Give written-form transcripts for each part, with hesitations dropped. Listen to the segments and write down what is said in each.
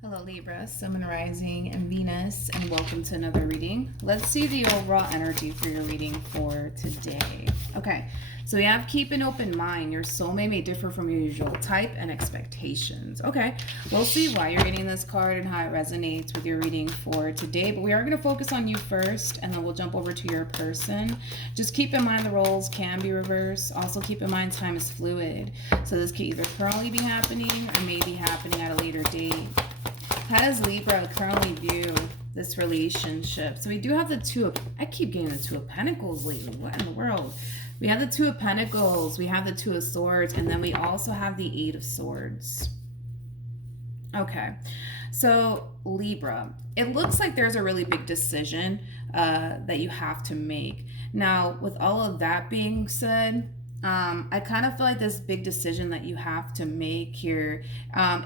Hello Libra, Sun, Moon, Rising, and Venus, and welcome to another reading. Let's see the overall energy for your reading for today. Okay, so we have keep an open mind. Your soulmate may differ from your usual type and expectations. Okay, we'll see why you're getting this card and how it resonates with your reading for today, but we are going to focus on you first, and then we'll jump over to your person. Just keep in mind the roles can be reversed. Also keep in mind time is fluid, so this could either currently be happening or may be happening at a later date. How does Libra currently view this relationship? So we do have the I keep getting the Two of Pentacles lately. What in the world? We have the Two of Pentacles, we have the Two of Swords, and then we also have the Eight of Swords. Okay, so Libra, it looks like there's a really big decision that you have to make. Now, with all of that being said, I kind of feel like this big decision that you have to make here,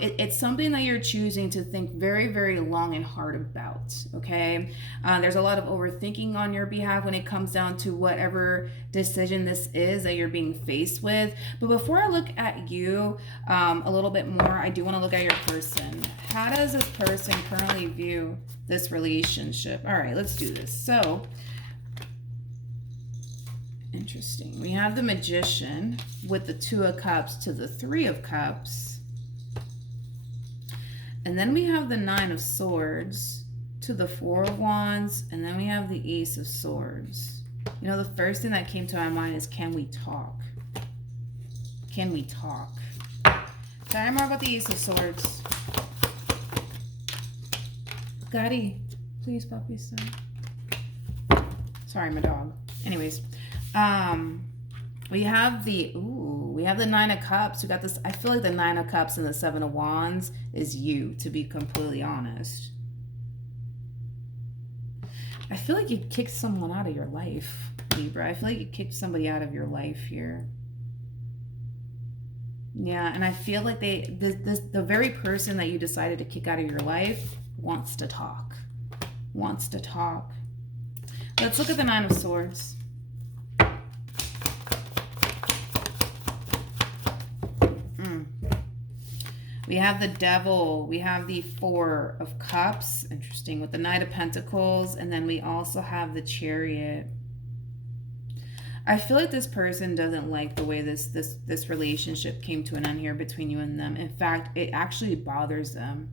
it's something that you're choosing to think very, very long and hard about, okay? There's a lot of overthinking on your behalf when it comes down to whatever decision this is that you're being faced with. But before I look at you a little bit more, I do want to look at your person. How does this person currently view this relationship? All right, let's do this. So, interesting. We have the Magician with the Two of Cups to the Three of Cups. And then we have the Nine of Swords to the Four of Wands. And then we have the Ace of Swords. You know, the first thing that came to my mind is, can we talk? Can we talk? Tell me more about the Ace of Swords. Gotti, please, puppy, son. Sorry, my dog. Anyways. We have the Nine of Cups. We got this. I feel like the Nine of Cups and the Seven of Wands is you, to be completely honest. I feel like you kicked someone out of your life, Libra. I feel like you kicked somebody out of your life here. Yeah, and I feel like the very person that you decided to kick out of your life wants to talk. Wants to talk. Let's look at the Nine of Swords. We have the Devil. We have the Four of Cups. Interesting. With the Knight of Pentacles. And then we also have the Chariot. I feel like this person doesn't like the way this relationship came to an end here between you and them. In fact, it actually bothers them.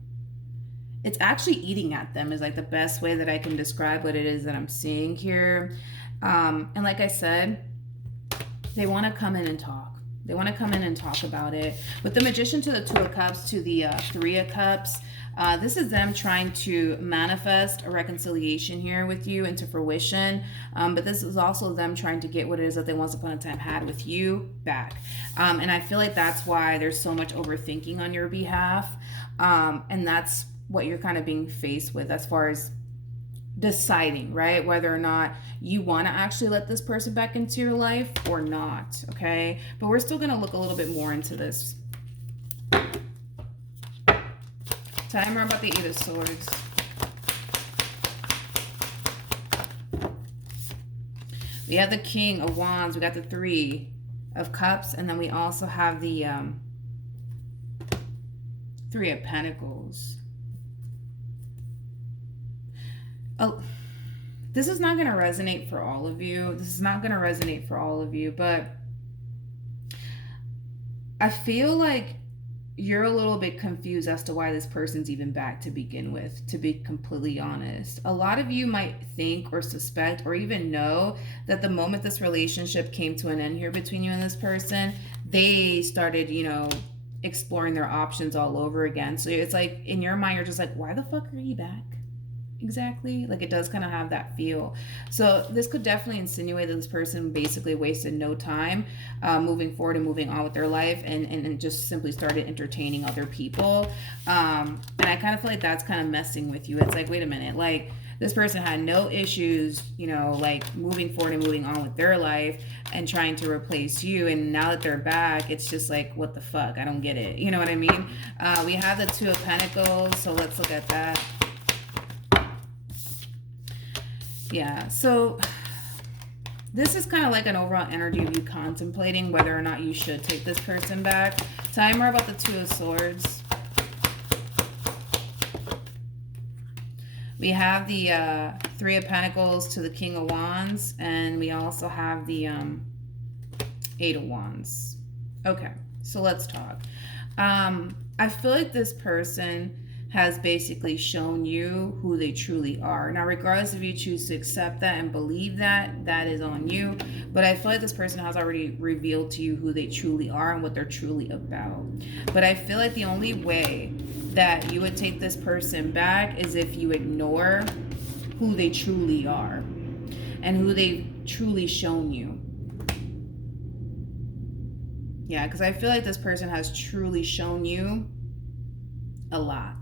It's actually eating at them is like the best way that I can describe what it is that I'm seeing here. And like I said, they want to come in and talk. They want to come in and talk about it. With the Magician to the Two of Cups to the Three of Cups, this is them trying to manifest a reconciliation here with you into fruition. But this is also them trying to get what it is that they once upon a time had with you back. And I feel like that's why there's so much overthinking on your behalf. And that's what you're kind of being faced with as far as deciding, right, whether or not you want to actually let this person back into your life or not, okay? But we're still going to look a little bit more into this. Tell me more about the Eight of Swords. We have the King of Wands. We got the Three of Cups. And then we also have the Three of Pentacles. Oh, this is not going to resonate for all of you. This is not going to resonate for all of you, but I feel like you're a little bit confused as to why this person's even back to begin with, to be completely honest. A lot of you might think or suspect or even know that the moment this relationship came to an end here between you and this person, they started, you know, exploring their options all over again. So it's like in your mind, you're just like, why the fuck are you back? Exactly. Like it does kind of have that feel. So this could definitely insinuate that this person basically wasted no time moving forward and moving on with their life and just simply started entertaining other people. And I kind of feel like that's kind of messing with you. It's like, wait a minute, like this person had no issues, you know, like moving forward and moving on with their life and trying to replace you. And now that they're back, it's just like, what the fuck? I don't get it. You know what I mean? We have the Two of Pentacles. So let's look at that. Yeah, so this is kind of like an overall energy of you contemplating whether or not you should take this person back. Tell me more about the Two of Swords. We have the Three of Pentacles to the King of Wands, and we also have the Eight of Wands. Okay, so let's talk. I feel like this person has basically shown you who they truly are. Now, regardless if you choose to accept that and believe that, that is on you. But I feel like this person has already revealed to you who they truly are and what they're truly about. But I feel like the only way that you would take this person back is if you ignore who they truly are and who they've truly shown you. Yeah, because I feel like this person has truly shown you a lot.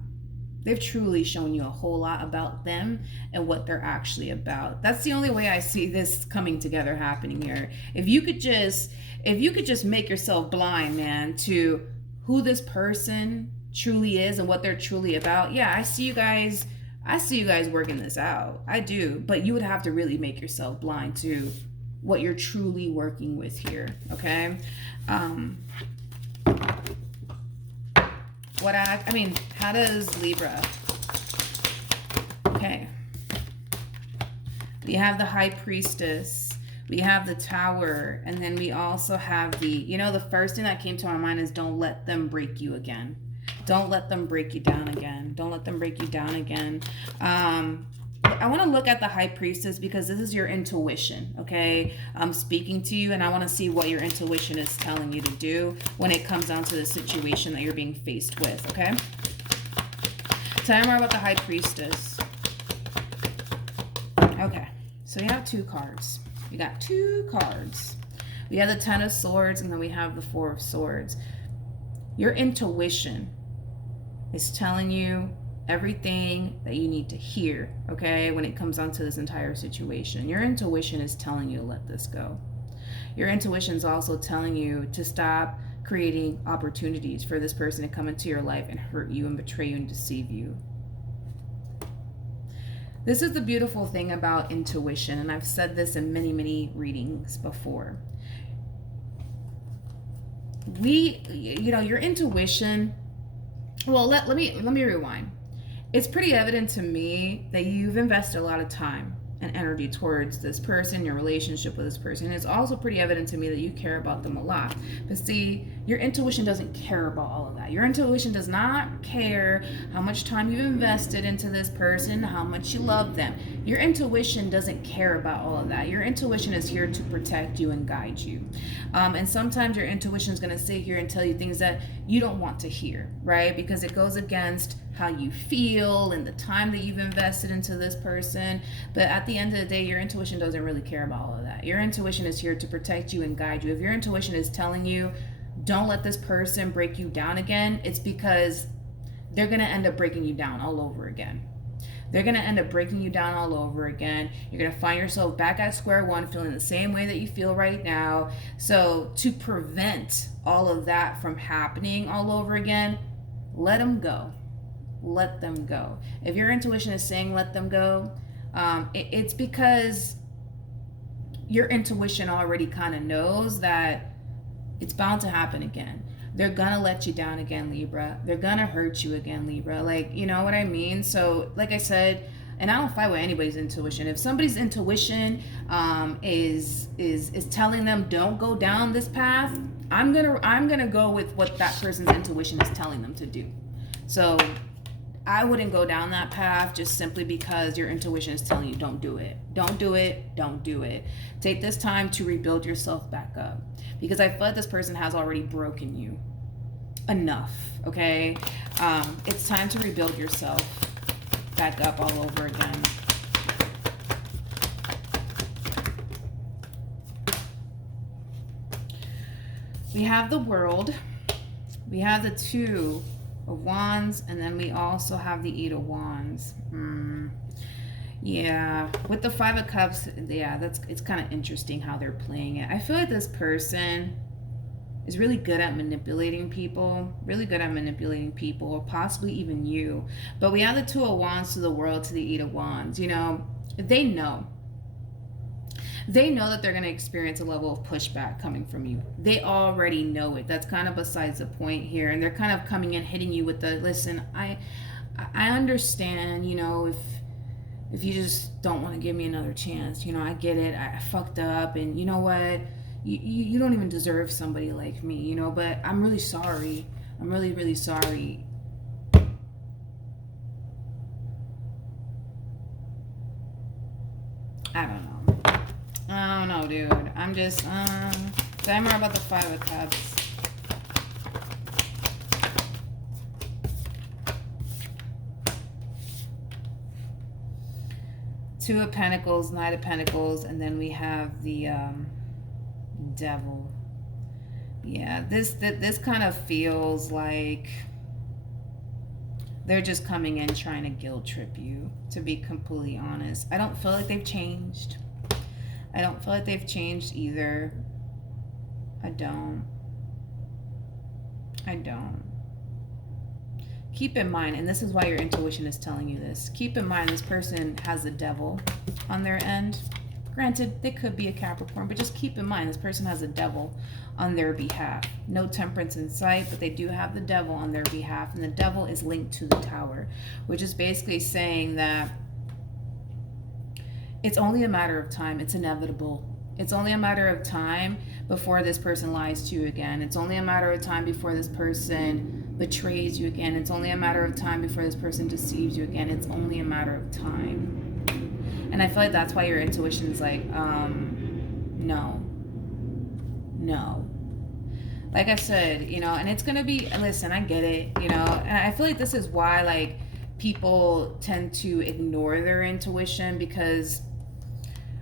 They've truly shown you a whole lot about them and what they're actually about. That's the only way I see this coming together happening here. If you could just make yourself blind, man, to who this person truly is and what they're truly about. Yeah, I see you guys working this out. I do. But you would have to really make yourself blind to what you're truly working with here, okay? How does Libra? Okay. We have the High Priestess. We have the Tower. And then we also have the first thing that came to my mind is don't let them break you again. Don't let them break you down again. Don't let them break you down again. I want to look at the High Priestess because this is your intuition, okay? I'm speaking to you and I want to see what your intuition is telling you to do when it comes down to the situation that you're being faced with, okay? Tell me more about the High Priestess. Okay, so you have two cards. We got two cards. We have the Ten of Swords and then we have the Four of Swords. Your intuition is telling you everything that you need to hear, okay, when it comes down to this entire situation. Your intuition is telling you to let this go. Your intuition is also telling you to stop creating opportunities for this person to come into your life and hurt you and betray you and deceive you. This is the beautiful thing about intuition, and I've said this in many, many readings before. Your intuition, well, let me rewind. It's pretty evident to me that you've invested a lot of time and energy towards this person, your relationship with this person. It's also pretty evident to me that you care about them a lot. But see, your intuition doesn't care about all of that. Your intuition does not care how much time you've invested into this person, how much you love them. Your intuition doesn't care about all of that. Your intuition is here to protect you and guide you. And sometimes your intuition is going to sit here and tell you things that you don't want to hear, right? Because it goes against how you feel and the time that you've invested into this person. But at the end of the day, your intuition doesn't really care about all of that. Your intuition is here to protect you and guide you. If your intuition is telling you, don't let this person break you down again, it's because they're going to end up breaking you down all over again. They're going to end up breaking you down all over again. You're going to find yourself back at square one, feeling the same way that you feel right now. So to prevent all of that from happening all over again, let them go. Let them go. If your intuition is saying let them go, it's because your intuition already kind of knows that it's bound to happen again. They're gonna let you down again, Libra. They're gonna hurt you again, Libra. Like, you know what I mean? So, like I said, and I don't fight with anybody's intuition. If somebody's intuition is telling them don't go down this path, I'm gonna go with what that person's intuition is telling them to do. So I wouldn't go down that path just simply because your intuition is telling you don't do it. Don't do it. Don't do it. Take this time to rebuild yourself back up, because I feel like this person has already broken you enough, okay? It's time to rebuild yourself back up all over again. We have the World. We have the Two of Wands, and then we also have the Eight of Wands. Yeah, with the Five of Cups, yeah, it's kind of interesting how they're playing it. I feel like this person is really good at manipulating people, or possibly even you. But we have the Two of Wands to the World to the Eight of Wands. You know, they know that they're going to experience a level of pushback coming from you. They already know it. That's kind of besides the point here. And they're kind of coming in, hitting you with the, listen, I understand, you know, if you just don't want to give me another chance, you know, I get it. I fucked up, and you know what? You don't even deserve somebody like me, you know, but I'm really sorry. I'm really, really sorry. I don't know. I don't know, dude. I'm just, say more about the Five of Cups. Two of Pentacles, Knight of Pentacles, and then we have the Devil. Yeah, this kind of feels like they're just coming in trying to guilt trip you, to be completely honest. I don't feel like they've changed. I don't feel like they've changed either. I don't. Keep in mind, and this is why your intuition is telling you this, keep in mind this person has the Devil on their end. Granted, they could be a Capricorn, but just keep in mind this person has a Devil on their behalf. No Temperance in sight, but they do have the Devil on their behalf, and the Devil is linked to the Tower, which is basically saying that it's only a matter of time. It's inevitable. It's only a matter of time before this person lies to you again. It's only a matter of time before this person betrays you again. It's only a matter of time before this person deceives you again. It's only a matter of time. And I feel like that's why your intuition is like, no. Like I said, you know, and it's going to be, listen, I get it, you know, and I feel like this is why, like, people tend to ignore their intuition, because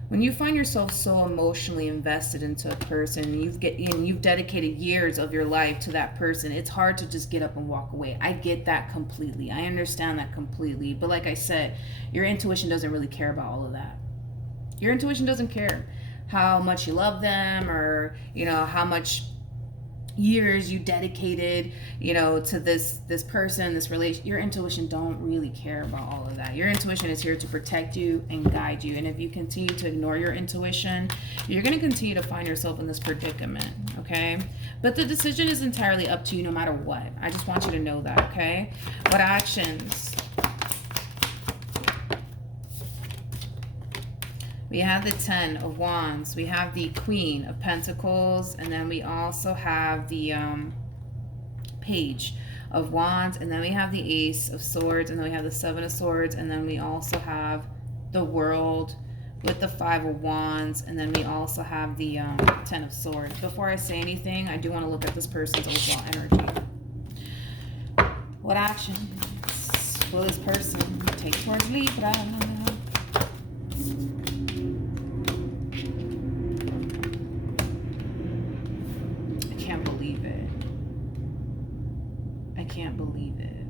when you find yourself so emotionally invested into a person, you've dedicated years of your life to that person, it's hard to just get up and walk away. I get that completely. I understand that completely. But like I said, your intuition doesn't really care about all of that. Your intuition doesn't care how much you love them, or, you know, how much years you dedicated, you know, to this person, this relation. Your intuition don't really care about all of that. Your intuition is here to protect you and guide you. And if you continue to ignore your intuition, you're going to continue to find yourself in this predicament, okay? But the decision is entirely up to you no matter what. I just want you to know that, okay? What actions? We have the Ten of Wands, we have the Queen of Pentacles, and then we also have the Page of Wands, and then we have the Ace of Swords, and then we have the Seven of Swords, and then we also have the World with the Five of Wands, and then we also have the Ten of Swords. Before I say anything, I do want to look at this person's overall energy. What actions will this person take towards Libra? Can't believe it.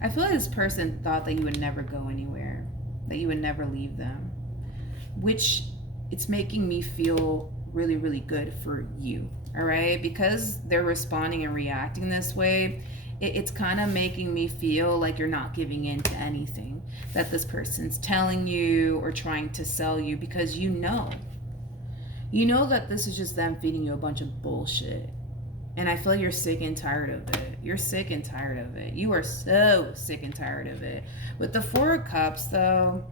I feel like this person thought that you would never go anywhere, that you would never leave them, which it's making me feel really, really good for you, all right? Because they're responding and reacting this way, it's kind of making me feel like you're not giving in to anything that this person's telling you or trying to sell you, because you know that this is just them feeding you a bunch of bullshit. And I feel like you're sick and tired of it. You're sick and tired of it. You are so sick and tired of it. With the Four of Cups, though,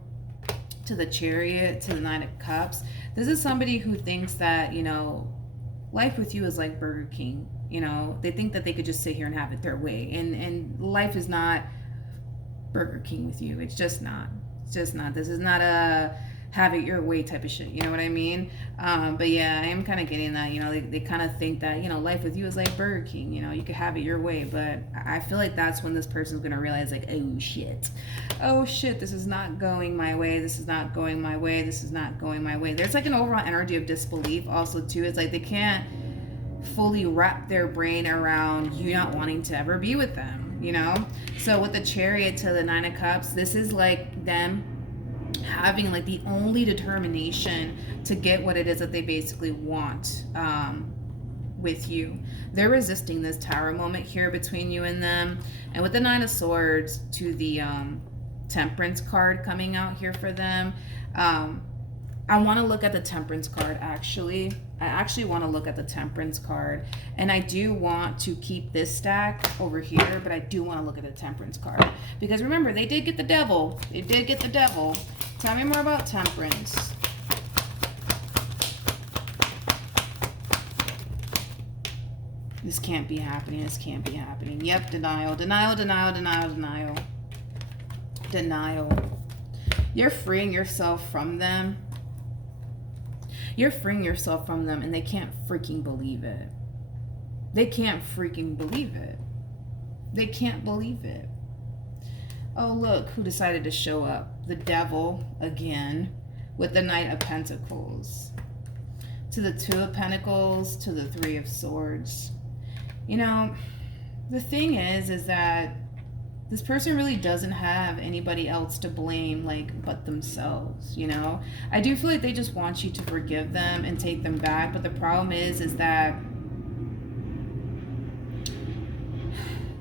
to the Chariot, to the Nine of Cups, this is somebody who thinks that, you know, life with you is like Burger King. You know, they think that they could just sit here and have it their way. And life is not Burger King with you. It's just not. It's just not. This is not a have it your way type of shit, you know what I mean? But yeah, I am kind of getting that, you know, they kind of think that, you know, life with you is like Burger King, you know, you could have it your way. But I feel like that's when this person's gonna realize, like, oh shit, this is not going my way, this is not going my way, this is not going my way. There's like an overall energy of disbelief also too. It's like they can't fully wrap their brain around you not wanting to ever be with them, you know? So with the Chariot to the Nine of Cups, this is like them having like the only determination to get what it is that they basically want with you. They're resisting this Tower moment here between you and them. And with the Nine of Swords to the Temperance card coming out here for them, I want to look at the Temperance card actually. I actually want to look at the Temperance card. And I do want to keep this stack over here, but I do want to look at the Temperance card. Because remember, they did get the Devil. They did get the Devil. Tell me more about Temperance. This can't be happening. This can't be happening. Yep, denial, denial, denial, denial, denial. Denial. You're freeing yourself from them. You're freeing yourself from them, and they can't freaking believe it. They can't freaking believe it. They can't believe it. Oh, look who decided to show up. The Devil again with the Knight of Pentacles. To the Two of Pentacles, to the Three of Swords. You know, the thing is that this person really doesn't have anybody else to blame, like, but themselves, you know? I do feel like they just want you to forgive them and take them back, but the problem is that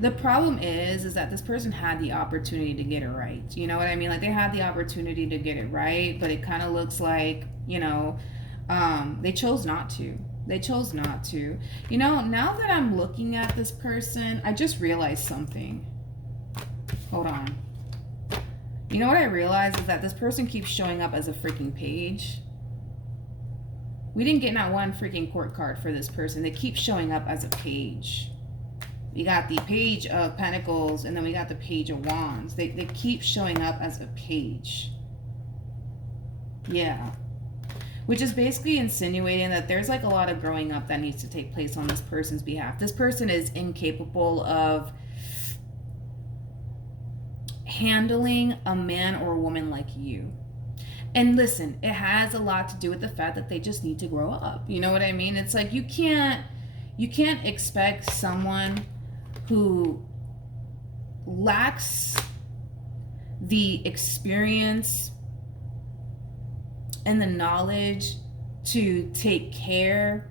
this person had the opportunity to get it right. You know what I mean? Like, they had the opportunity to get it right, but it kind of looks like, you know, they chose not to. They chose not to. You know, now that I'm looking at this person, I just realized something. Hold on. You know what I realized is that this person keeps showing up as a freaking page. We didn't get not one freaking court card for this person. They keep showing up as a page. We got the Page of Pentacles, and then we got the Page of Wands. They keep showing up as a page. Yeah. Which is basically insinuating that there's like a lot of growing up that needs to take place on this person's behalf. This person is incapable of handling a man or a woman like you. And listen, it has a lot to do with the fact that they just need to grow up. You know what I mean? It's like you can't expect someone who lacks the experience and the knowledge to take care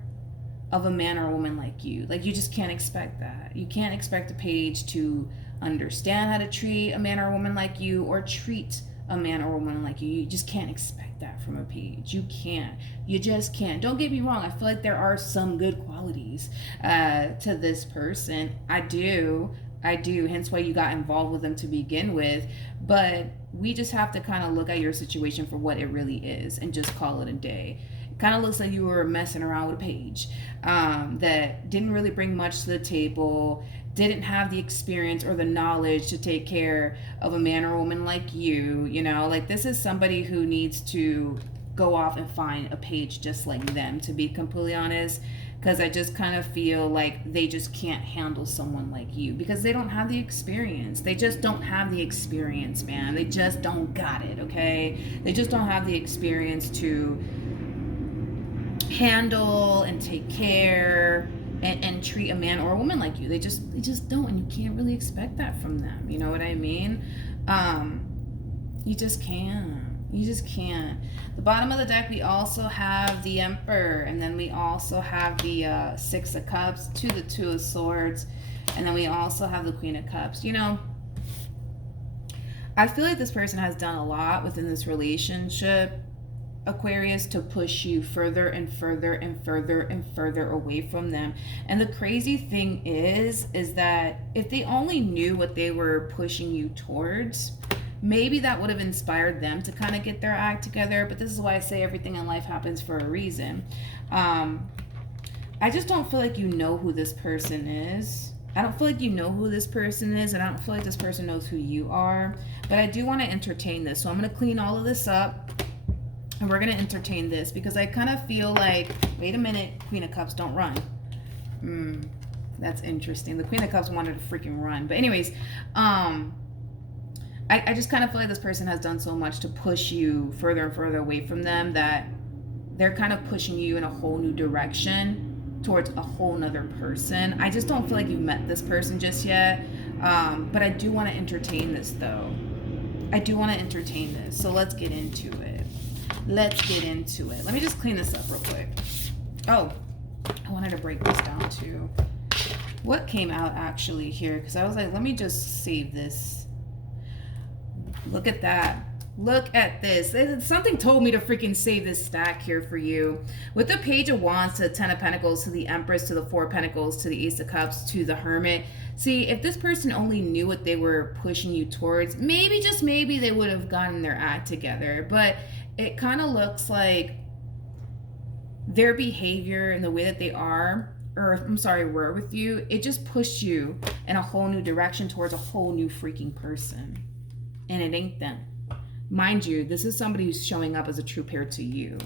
of a man or a woman like you. Like, you just can't expect that. You can't expect a page to understand how to treat a man or a woman like you, or treat a man or a woman like you. You just can't expect that from a page. You can't. You just can't. Don't get me wrong. I feel like there are some good qualities to this person. I do. Hence why you got involved with them to begin with. But we just have to kind of look at your situation for what it really is and just call it a day. It kind of looks like you were messing around with a page that didn't really bring much to the table, didn't have the experience or the knowledge to take care of a man or a woman like you. You know, like, this is somebody who needs to go off and find a page just like them, to be completely honest. Because I just kind of feel like they just can't handle someone like you, because they don't have the experience. They just don't have the experience, man. They just don't got it, okay? They just don't have the experience to handle and take care and treat a man or a woman like you. They just don't, and you can't really expect that from them. You know what I mean? You just can't. You just can't. The bottom of the deck, we also have the Emperor, and then we also have the Six of Cups, to the Two of Swords, and then we also have the Queen of Cups. You know, I feel like this person has done a lot within this relationship, Aquarius, to push you further and further and further and further away from them. And the crazy thing is that if they only knew what they were pushing you towards, maybe that would have inspired them to kind of get their act together. But this is why I say everything in life happens for a reason. I just don't feel like you know who this person is. I don't feel like you know who this person is, and I don't feel like this person knows who you are. But I do want to entertain this. So I'm going to clean all of this up, and we're going to entertain this, because I kind of feel like, wait a minute, Queen of Cups, don't run. That's interesting. The Queen of Cups wanted to freaking run. But anyways, I just kind of feel like this person has done so much to push you further and further away from them, that they're kind of pushing you in a whole new direction towards a whole nother person. I just don't feel like you've met this person just yet. But I do want to entertain this, though. I do want to entertain this. So let's get into it. Let's get into it. Let me just clean this up real quick. Oh, I wanted to break this down too. What came out actually here? Because I was like, let me just save this. Look at that. Look at this. Something told me to freaking save this stack here for you. With the Page of Wands to the Ten of Pentacles to the Empress to the Four of Pentacles to the Ace of Cups to the Hermit. See, if this person only knew what they were pushing you towards, maybe, just maybe, they would have gotten their act together. But it kind of looks like their behavior and the way that they are, or I'm sorry, were with you, it just pushed you in a whole new direction towards a whole new freaking person. And it ain't them. Mind you, this is somebody who's showing up as a true pair to you.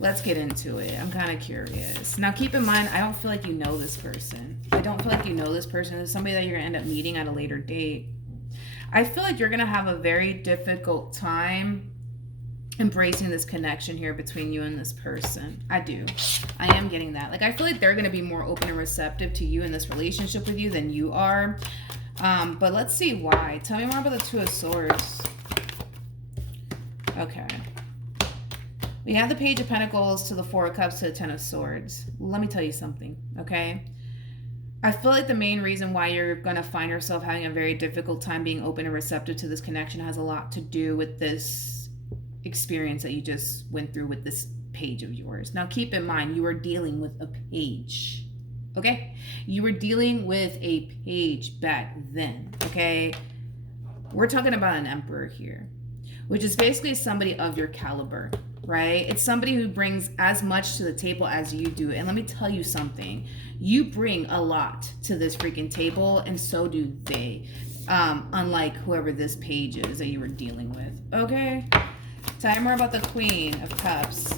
Let's get into it. I'm kind of curious. Now, keep in mind, I don't feel like you know this person. I don't feel like you know this person. It's somebody that you're going to end up meeting at a later date. I feel like you're going to have a very difficult time embracing this connection here between you and this person. I do. I am getting that. Like, I feel like they're going to be more open and receptive to you in this relationship with you than you are. But let's see why. Tell me more about the Two of Swords. Okay. We have the Page of Pentacles to the Four of Cups to the Ten of Swords. Let me tell you something, okay? I feel like the main reason why you're going to find yourself having a very difficult time being open and receptive to this connection has a lot to do with this experience that you just went through with this page of yours. Now, keep in mind, you are dealing with a page, okay? You were dealing with a page back then, okay? We're talking about an emperor here, which is basically somebody of your caliber, right? It's somebody who brings as much to the table as you do. And let me tell you something. You bring a lot to this freaking table, and so do they. Unlike whoever this page is that you were dealing with. Okay? Tell me more about the Queen of Cups.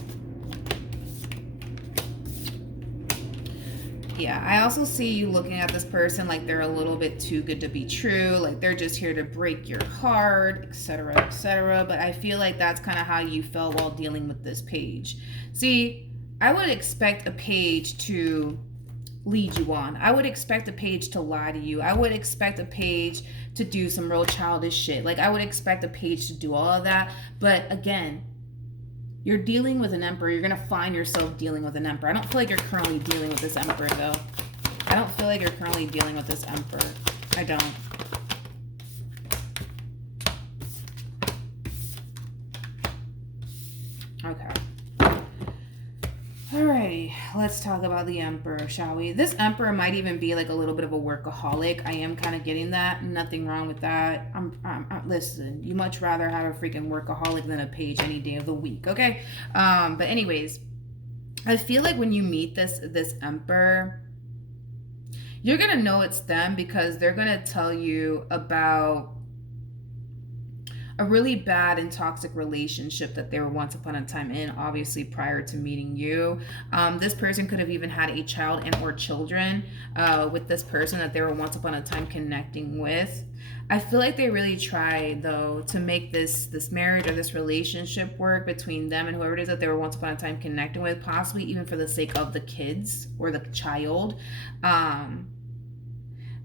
Yeah, I also see you looking at this person like they're a little bit too good to be true, like they're just here to break your heart, etc., etc. But I feel like that's kind of how you felt while dealing with this page. See, I would expect a page to lead you on. I would expect a page to lie to you. I would expect a page to do some real childish shit. Like, I would expect a page to do all of that. But again, you're dealing with an emperor. You're going to find yourself dealing with an emperor. I don't feel like you're currently dealing with this emperor, though. I don't feel like you're currently dealing with this emperor. I don't. Okay. Alrighty, let's talk about the emperor, shall we? This emperor might even be like a little bit of a workaholic. I am kind of getting that. Nothing wrong with that. Listen, you much rather have a freaking workaholic than a page any day of the week, okay? But anyways, I feel like when you meet this emperor, you're gonna know it's them because they're gonna tell you about a really bad and toxic relationship that they were once upon a time in, obviously prior to meeting you. This person could have even had a child and or children with this person that they were once upon a time connecting with. I feel like they really try, though, to make this marriage or this relationship work between them and whoever it is that they were once upon a time connecting with, possibly even for the sake of the kids or the child.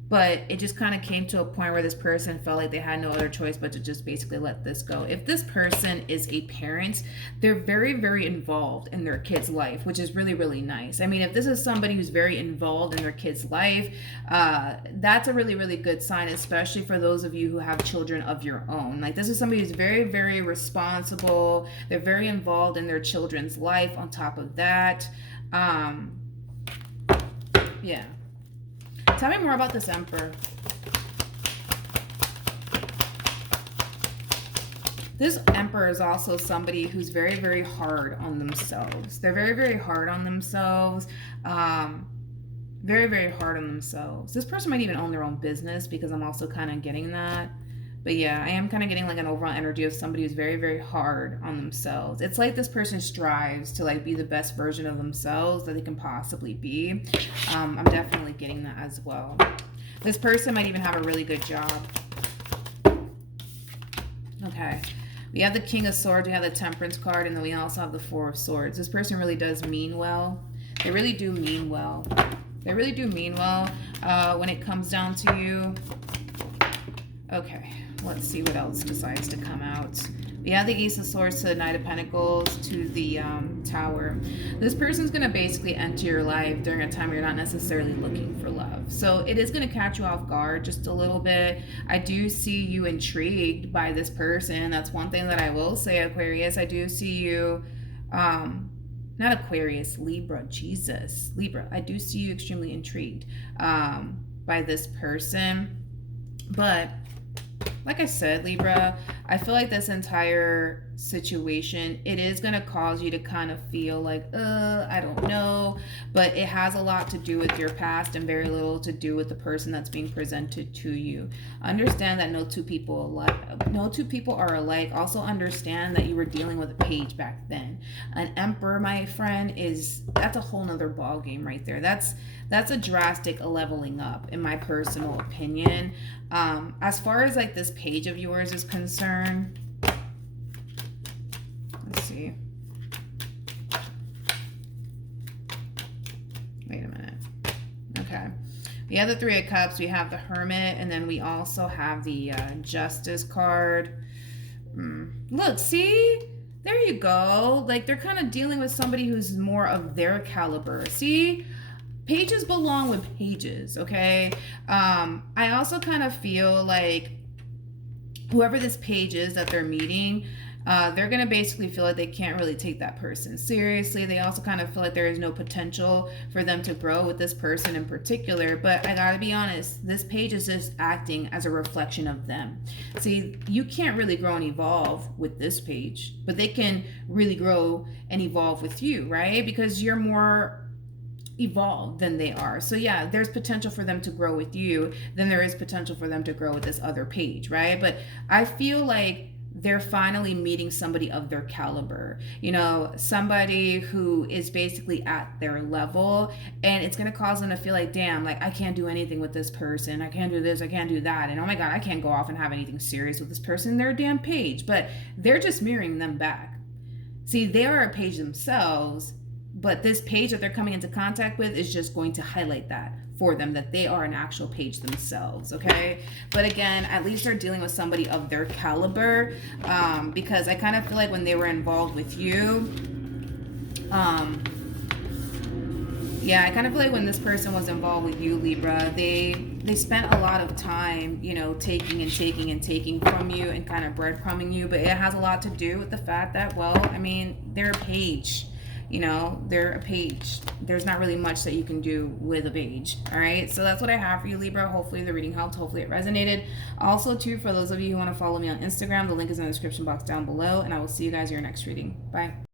But it just kind of came to a point where this person felt like they had no other choice but to just basically let this go. If this person is a parent, they're very, very involved in their kid's life, which is really, really nice. I mean, if this is somebody who's very involved in their kid's life, that's a really, really good sign, especially for those of you who have children of your own. Like, this is somebody who's very, very responsible. They're very involved in their children's life on top of that. Yeah. Tell me more about this emperor. This emperor is also somebody who's very, very hard on themselves. They're very, very hard on themselves. Very, very hard on themselves. This person might even own their own business because I'm also kind of getting that. But yeah, I am kind of getting like an overall energy of somebody who's very, very hard on themselves. It's like this person strives to like be the best version of themselves that they can possibly be. I'm definitely getting that as well. This person might even have a really good job. Okay. We have the King of Swords, we have the Temperance card, and then we also have the Four of Swords. This person really does mean well. They really do mean well. They really do mean well when it comes down to you. Okay. Let's see what else decides to come out. We have the Ace of Swords to the Knight of Pentacles to the Tower. This person's going to basically enter your life during a time where you're not necessarily looking for love. So it is going to catch you off guard just a little bit. I do see you intrigued by this person. That's one thing that I will say, Aquarius. I do see you, not Aquarius, Libra, Jesus, Libra. I do see you extremely intrigued by this person. But like I said, Libra, I feel like this entire situation, it is going to cause you to kind of feel like, I don't know, but it has a lot to do with your past and very little to do with the person that's being presented to you. Understand that no two people are alike. Also understand that you were dealing with a page back then. An emperor, my friend, that's a whole nother ball game right there. That's a drastic leveling up, in my personal opinion. As far as like this page of yours is concerned, let's see. Wait a minute. Okay. We have the Three of Cups, we have the Hermit, and then we also have the Justice card. Look, see? There you go. Like, they're kind of dealing with somebody who's more of their caliber. See? Pages belong with pages, okay? I also kind of feel like whoever this page is that they're meeting, they're going to basically feel like they can't really take that person seriously. They also kind of feel like there is no potential for them to grow with this person in particular. But I got to be honest, this page is just acting as a reflection of them. See, you can't really grow and evolve with this page, but they can really grow and evolve with you, right? Because you're more evolved than they are. So yeah, there's potential for them to grow with you, then there is potential for them to grow with this other page, right? But I feel like they're finally meeting somebody of their caliber, you know, somebody who is basically at their level, and it's going to cause them to feel like, damn, like I can't do anything with this person. I can't do this, I can't do that. And oh my God, I can't go off and have anything serious with this person. They're a damn page, but they're just mirroring them back. See, they are a page themselves, but this page that they're coming into contact with is just going to highlight that for them, that they are an actual page themselves, okay? But again, at least they're dealing with somebody of their caliber, because I kind of feel like when they were involved with you, yeah, I kind of feel like when this person was involved with you, Libra, they spent a lot of time, you know, taking and taking and taking from you and kind of breadcrumbing you, but it has a lot to do with the fact that, well, I mean, they're a page. You know, they're a page. There's not really much that you can do with a page. All right. So that's what I have for you, Libra. Hopefully the reading helped. Hopefully it resonated. Also, too, for those of you who want to follow me on Instagram, the link is in the description box down below. And I will see you guys in your next reading. Bye.